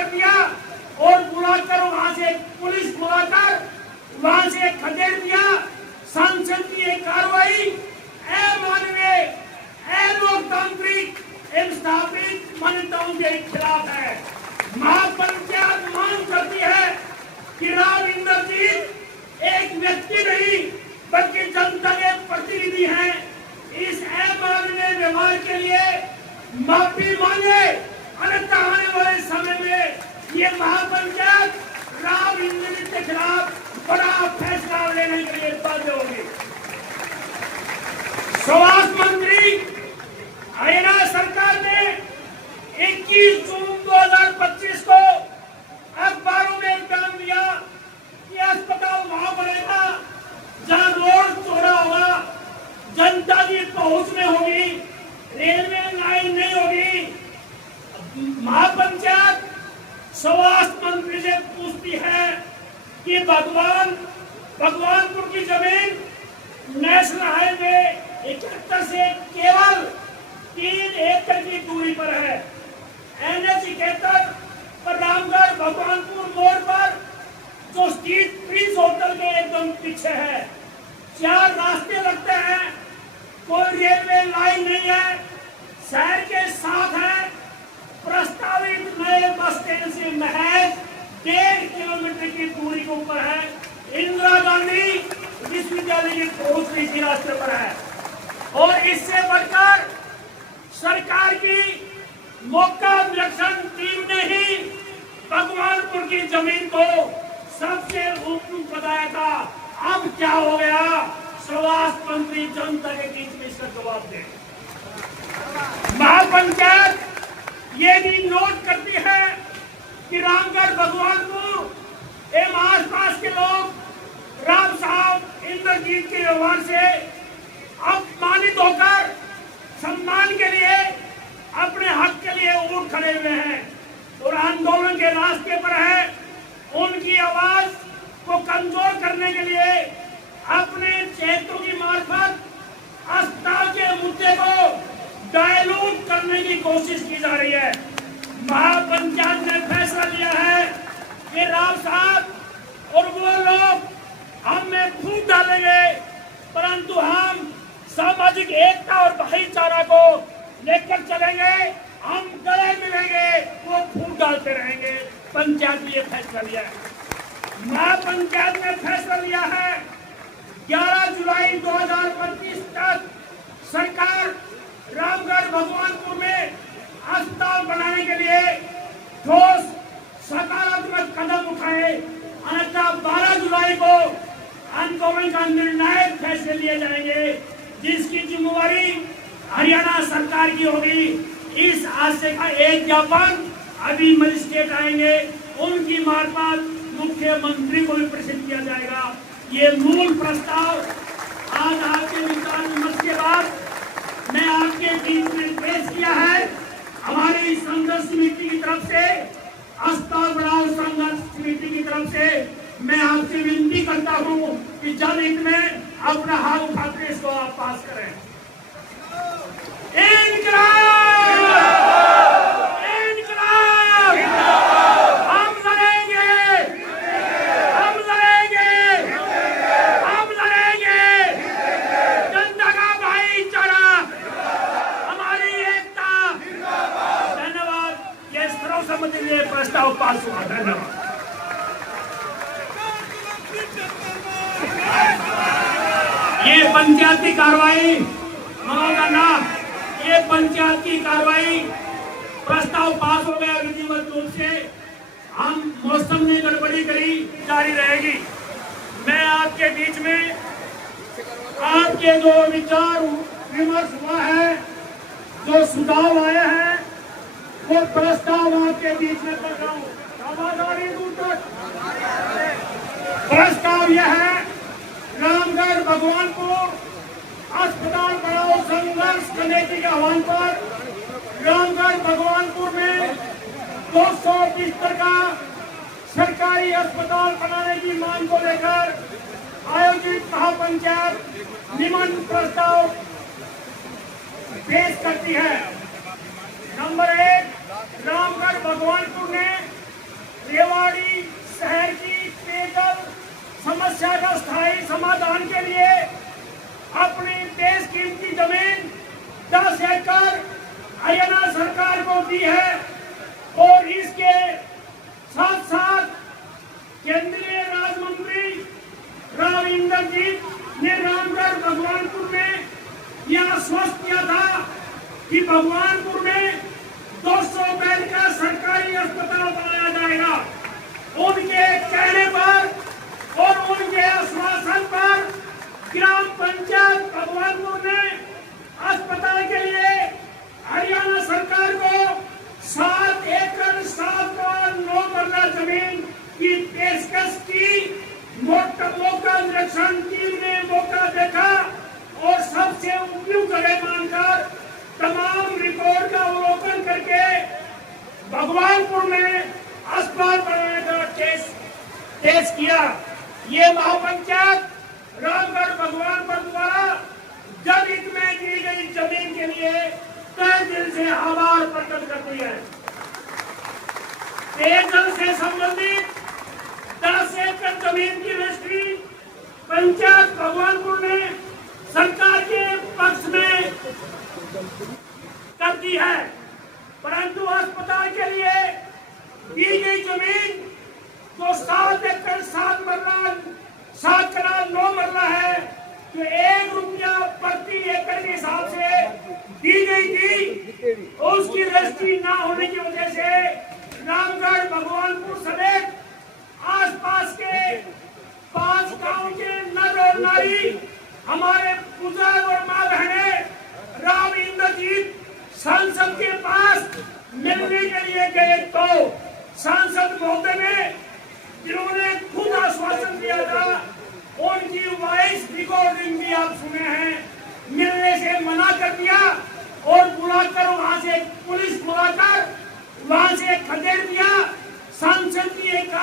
कर दिया और बुलाकर वहां से पुलिस बुलाकर वहां से खदेड़ दिया। संसद की एक कार्रवाई अमानवीय, अलोकतांत्रिक एवं स्थापित मान्यताओं के खिलाफ है। महापंचायत मांग करती है कि राव इंद्रजीत एक व्यक्ति नहीं बल्कि जनता के प्रतिनिधि हैं। इस अमानवीय व्यवहार के लिए माफी मांगे, अन्यथा आने वाले समय में ये महापंचायत राव इंद्रजीत के खिलाफ बड़ा फैसला लेने के लिए बाध्य होगी। स्वास्थ्य मंत्री हरियाणा सरकार ने 21 जून 2025 को अखबारों में एक बयान दिया कि अस्पताल वहां बनेगा जहां रोड चौड़ा होगा, जनता की पहुंच में होगी, रेलवे लाइन नहीं होगी। महापंचायत स्वास्थ्य मंत्री से पूछती है कि भगवानपुर की जमीन नेशनल हाईवे 71 से केवल 3 एकड़ की दूरी पर है। NH 71 पर रामगढ़ भगवानपुर मोड़ पर जो स्ट्रीट प्रिंस होटल के एकदम पीछे है, 4 रास्ते लगते हैं, कोई रेलवे लाइन नहीं है, शहर के साथ है। प्रस्तावित नए बस स्टैंड से महज 1.5 किलोमीटर की दूरी के ऊपर है। इंदिरा गांधी विश्वविद्यालय की पहुंच इसी रास्ते पर है। और इससे बढ़कर सरकार की मौका निरीक्षण टीम ने ही भगवानपुर की जमीन को सबसे उपयुक्त बताया था। अब क्या हो गया? स्वास्थ्य मंत्री जनता के बीच में इसका जवाब दे। महापंचायत ये भी नोट करती है कि रामगढ़ भगवानपुर एवं आसपास के लोग राम साहब इंद्रजीत के व्यवहार से अपमानित होकर सम्मान के लिए, अपने हक के लिए उठ खड़े हुए हैं और आंदोलन के रास्ते पर है। उनकी आवाज को कमजोर करने के लिए अपने क्षेत्रों की मार्फत अस्पताल के मुद्दे को डायलूट करने की कोशिश की जा रही है। महापंचायत ने फैसला लिया है कि राव साहब और वो लोग हम में फूट डालेंगे, परंतु हम सामाजिक एकता और भाईचारा को लेकर चलेंगे। हम गले मिलेंगे, वो फूट डालते रहेंगे। पंचायत ने फैसला लिया है। महापंचायत ने फैसला लिया है 11 जुलाई 2025 तक सरकार रामगढ़ भगवानपुर में अस्पताल बनाने के लिए ठोस सकारात्मक कदम उठाए, अन्यथा 12 जुलाई को आंदोलन का निर्णायक फैसले लिए जाएंगे, जिसकी जिम्मेवारी हरियाणा सरकार की होगी। इस आशय का एक ज्ञापन अभी मजिस्ट्रेट आएंगे, उनकी मार्फत मुख्यमंत्री को भी प्रेषित किया जाएगा। ये मूल प्रस्ताव आज आपके विचार विमर्श के बाद मैं आपके बीच में पेश किया है। हमारी संघर्ष समिति की तरफ से, अस्पताल बढ़ाओ संघर्ष समिति की तरफ से मैं आपसे विनती करता हूँ कि जनहित में अपना हाथ उठाकर इसको आप पास करें। जनता का भाईचारा, हमारी एकता। धन्यवाद। ये सर्वसम्मति से प्रस्ताव पास हुआ। धन्यवाद। ये पंचायत की कार्रवाई ये पंचायत की कार्रवाई प्रस्ताव पास हो गया विधिवत रूप से। हम मौसम ने गड़बड़ी करी, जारी रहेगी। मैं आपके बीच में आपके जो विचार विमर्श हुआ है, जो सुझाव आए हैं, वो प्रस्ताव आपके बीच में कर रहा हूँ। प्रस्ताव यह है, रामगढ़ भगवानपुर अस्पताल बढ़ाओ संघर्ष कमेटी के आह्वान पर रामगढ़ भगवानपुर में 200 बिस्तर का सरकारी अस्पताल बनाने की मांग को लेकर आयोजित महापंचायत निम्न प्रस्ताव पेश करती है। नंबर 1, रामगढ़ भगवानपुर ने सीतामढ़ी शहर की पेयजल समस्या का स्थायी समाधान के लिए अपनी देश कीमती जमीन 10 एकड़ हरियाणा सरकार को दी है और इसके साथ साथ केंद्रीय राज्य मंत्री राव इंद्रजीत ने रामगढ़ भगवानपुर में यह आश्वस्त किया था कि भगवानपुर में 200 बेड का सरकारी अस्पताल बनाया जाएगा। उनके कहने पर और उनके आश्वासन पर ग्राम पंचायत भगवानपुर ने अस्पताल के लिए हरियाणा सरकार को 7 एकड़ 7.9 मरला जमीन की पेशकश की। मौका निरीक्षण टीम ने मौका देखा और सबसे उपयुक्त जगह मानकर तमाम रिपोर्ट का अवलोकन करके भगवानपुर में अस्पताल बनाने का टेस्ट किया। ये महापंचायत रामगढ़ भगवानपुर द्वारा जनहित में दी गई जमीन के लिए तहे दिल से आभार प्रकट करती है। पेयजल से संबंधित 10 एकड़ जमीन की रजिस्ट्री पंचायत भगवानपुर ने सरकार के पक्ष में कर दी है, परंतु अस्पताल के लिए दी गई जमीन जो 7 एकड़ 7 मरला 7 कनाल 9 मरला है, जो 1 रुपया प्रति एकड़ के हिसाब से दी गई थी, उसकी रजिस्ट्री न होने की वजह से रामगढ़ भगवानपुर समेत आसपास के 5 गांव के नर और नारी हमारे बुजुर्ग और माँ बहने राव इंद्रजीत सांसद के पास मिलने के लिए गए तो सांसद महोदय ने जिन्होंने खुद आश्वासन दिया था, उनकी वॉइस रिकॉर्डिंग भी आप सुने हैं, मिलने से मना कर दिया और बुलाकर वहां से पुलिस बुलाकर वहां से खदेड़ दिया। सांसद की एक